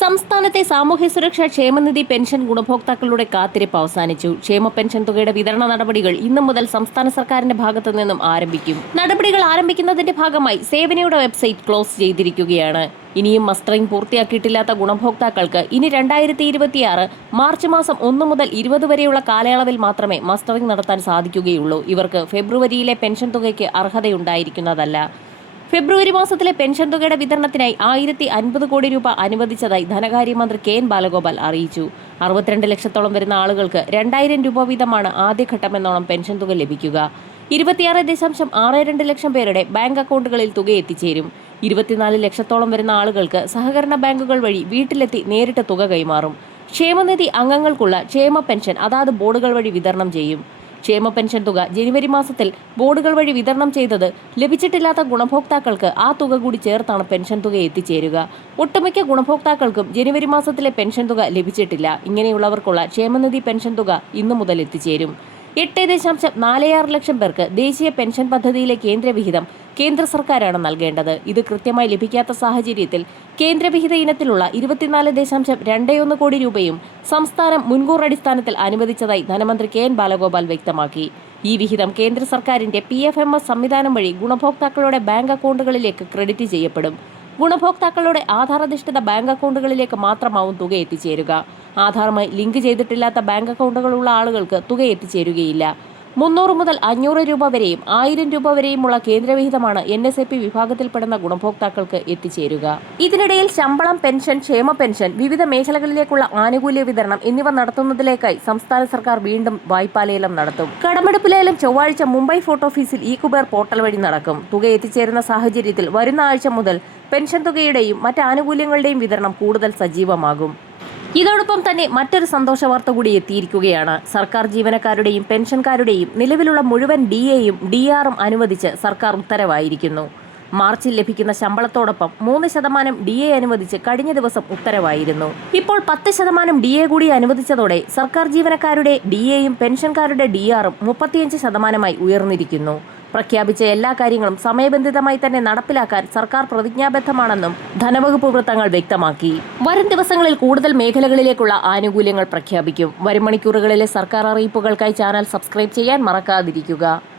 സംസ്ഥാനത്തെ സാമൂഹ്യ സുരക്ഷാ ക്ഷേമനിധി പെൻഷൻ ഗുണഭോക്താക്കളുടെ കാത്തിരിപ്പ് അവസാനിച്ചു. ക്ഷേമ പെൻഷൻ തുകയുടെ വിതരണ നടപടികൾ ഇന്നു മുതൽ സംസ്ഥാന സർക്കാരിന്റെ ഭാഗത്തു നിന്നും ആരംഭിക്കും. നടപടികൾ ആരംഭിക്കുന്നതിന്റെ ഭാഗമായി സേവനയുടെ വെബ്സൈറ്റ് ക്ലോസ് ചെയ്തിരിക്കുകയാണ്. ഇനിയും മസ്റ്ററിംഗ് പൂർത്തിയാക്കിയിട്ടില്ലാത്ത ഗുണഭോക്താക്കൾക്ക് ഇനി 2026 മാർച്ച് മാസം 1 മുതൽ 20 വരെയുള്ള കാലയളവിൽ മാത്രമേ മസ്റ്ററിംഗ് നടത്താൻ സാധിക്കുകയുള്ളൂ. ഇവർക്ക് ഫെബ്രുവരിയിലെ പെൻഷൻ തുകയ്ക്ക് അർഹതയുണ്ടായിരിക്കുന്നതല്ല. ഫെബ്രുവരി മാസത്തിലെ പെൻഷൻ തുകയുടെ വിതരണത്തിനായി 1050 കോടി രൂപ അനുവദിച്ചതായി ധനകാര്യമന്ത്രി കെ. എൻ. ബാലഗോപാൽ അറിയിച്ചു. 62 ലക്ഷത്തോളം വരുന്ന ആളുകൾക്ക് 2000 രൂപ വീതമാണ് ആദ്യഘട്ടമെന്നോണം പെൻഷൻ തുക ലഭിക്കുക. 26.62 ലക്ഷം പേരുടെ ബാങ്ക് അക്കൗണ്ടുകളിൽ തുക എത്തിച്ചേരും. 24 ലക്ഷത്തോളം വരുന്ന ആളുകൾക്ക് സഹകരണ ബാങ്കുകൾ വഴി വീട്ടിലെത്തി നേരിട്ട് തുക കൈമാറും. ക്ഷേമനിധി അംഗങ്ങൾക്കുള്ള ക്ഷേമ പെൻഷൻ അതാത് ബോർഡുകൾ വഴി വിതരണം ചെയ്യും. ക്ഷേമ പെൻഷൻ തുക ജനുവരി മാസത്തിൽ ബോർഡുകൾ വഴി വിതരണം ചെയ്തത് ലഭിച്ചിട്ടില്ലാത്ത ഗുണഭോക്താക്കൾക്ക് ആ തുക കൂടി ചേർത്താണ് പെൻഷൻ തുക എത്തിച്ചേരുക. ഒട്ടുമിക്ക ഗുണഭോക്താക്കൾക്കും ജനുവരി മാസത്തിലെ പെൻഷൻ തുക ലഭിച്ചിട്ടില്ല. ഇങ്ങനെയുള്ളവർക്കുള്ള ക്ഷേമനിധി പെൻഷൻ തുക ഇന്നു മുതൽ എത്തിച്ചേരും. 8.46 ലക്ഷം പേർക്ക് ദേശീയ പെൻഷൻ പദ്ധതിയിലെ കേന്ദ്രവിഹിതം കേന്ദ്ര സർക്കാരാണ് നൽകേണ്ടത്. ഇത് കൃത്യമായി ലഭിക്കാത്ത സാഹചര്യത്തിൽ കേന്ദ്രവിഹിത ഇനത്തിലുള്ള 24.21 കോടി രൂപയും സംസ്ഥാനം മുൻകൂർ അടിസ്ഥാനത്തിൽ അനുവദിച്ചതായി ധനമന്ത്രി കെ. എൻ. ബാലഗോപാൽ വ്യക്തമാക്കി. ഈ വിഹിതം കേന്ദ്ര സർക്കാരിന്റെ PFMS സംവിധാനം വഴി ഗുണഭോക്താക്കളുടെ ബാങ്ക് അക്കൗണ്ടുകളിലേക്ക് ക്രെഡിറ്റ് ചെയ്യപ്പെടും. ഗുണഭോക്താക്കളുടെ ആധാർ-അധിഷ്ഠിത ബാങ്ക് അക്കൗണ്ടുകളിലേക്ക് മാത്രമാവും തുക എത്തിച്ചേരുക. ആധാറുമായി ലിങ്ക് ചെയ്തിട്ടില്ലാത്ത ബാങ്ക് അക്കൗണ്ടുകളുള്ള ആളുകൾക്ക് തുക എത്തിച്ചേരുകയില്ല. 300 മുതൽ 500 രൂപ വരെയും 1000 രൂപ വരെയുമുള്ള കേന്ദ്രവിഹിതമാണ് NSAP വിഭാഗത്തിൽപ്പെടുന്ന ഗുണഭോക്താക്കൾക്ക് എത്തിച്ചേരുക. ഇതിനിടയിൽ ശമ്പളം, പെൻഷൻ, ക്ഷേമ പെൻഷൻ, വിവിധ മേഖലകളിലേക്കുള്ള ആനുകൂല്യ വിതരണം എന്നിവ നടത്തുന്നതിലേക്കായി സംസ്ഥാന സർക്കാർ വീണ്ടും വായ്പാലേലം നടത്തും. കടമെടുപ്പ് ലേലം ചൊവ്വാഴ്ച മുംബൈ ഫോർട്ട് ഓഫീസിൽ ഇ-കുബേർ പോർട്ടൽ വഴി നടക്കും. തുക എത്തിച്ചേരുന്ന സാഹചര്യത്തിൽ വരുന്ന ആഴ്ച മുതൽ പെൻഷൻ തുകയുടെയും മറ്റ് ആനുകൂല്യങ്ങളുടെയും വിതരണം കൂടുതൽ സജീവമാകും. ഇതോടൊപ്പം തന്നെ മറ്റൊരു സന്തോഷ വാർത്ത കൂടി എത്തിയിരിക്കുകയാണ്. സർക്കാർ ജീവനക്കാരുടെയും പെൻഷൻകാരുടെയും നിലവിലുള്ള മുഴുവൻ DAയും DR-ഉം അനുവദിച്ച് സർക്കാർ ഉത്തരവായിരിക്കുന്നു. മാർച്ചിൽ ലഭിക്കുന്ന ശമ്പളത്തോടൊപ്പം 3% DA അനുവദിച്ച് കഴിഞ്ഞ ദിവസം ഉത്തരവായിരുന്നു. ഇപ്പോൾ 10% DA കൂടി അനുവദിച്ചതോടെ സർക്കാർ ജീവനക്കാരുടെ DAയും പെൻഷൻകാരുടെ DR-ഉം 35%ആയി ഉയർന്നിരിക്കുന്നു. പ്രഖ്യാപിച്ച എല്ലാ കാര്യങ്ങളും സമയബന്ധിതമായി തന്നെ നടപ്പിലാക്കാൻ സർക്കാർ പ്രതിജ്ഞാബദ്ധമാണെന്നും ധനവകുപ്പ് വൃത്തങ്ങൾ വ്യക്തമാക്കി. വരും ദിവസങ്ങളിൽ കൂടുതൽ മേഖലകളിലേക്കുള്ള ആനുകൂല്യങ്ങൾ പ്രഖ്യാപിക്കും. വരും മണിക്കൂറുകളിലെ സർക്കാർ അറിയിപ്പുകൾക്കായി ചാനൽ സബ്സ്ക്രൈബ് ചെയ്യാൻ മറക്കാതിരിക്കുക.